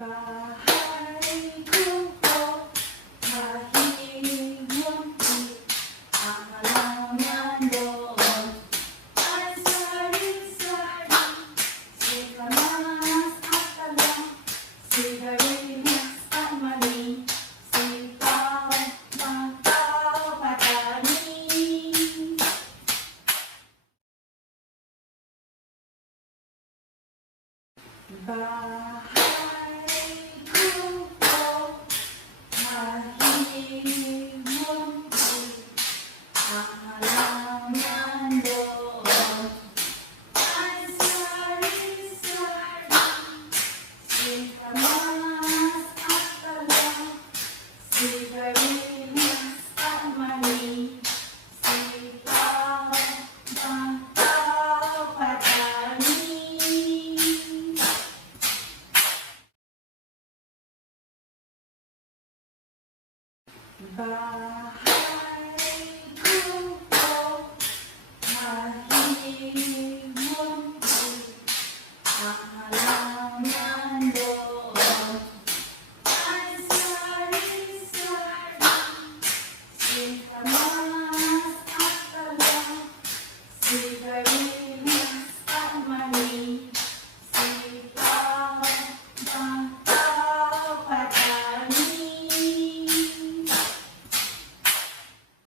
Bahay kubo, mahilig munti, ang halaman doon ay sari-sari, sikamas at talong, sigarilyas at mani, sipaw, mataw, patani. Bahay kubo, mahilig munti, ang halaman doon ay sari-sari, sikamas at talong, sigarilyas at mani, sipaw, mataw, patani. Bahay kubo, mahilig munti, ang halaman doon ay sari-sari, sikamas at talong, sigarilyas at mani.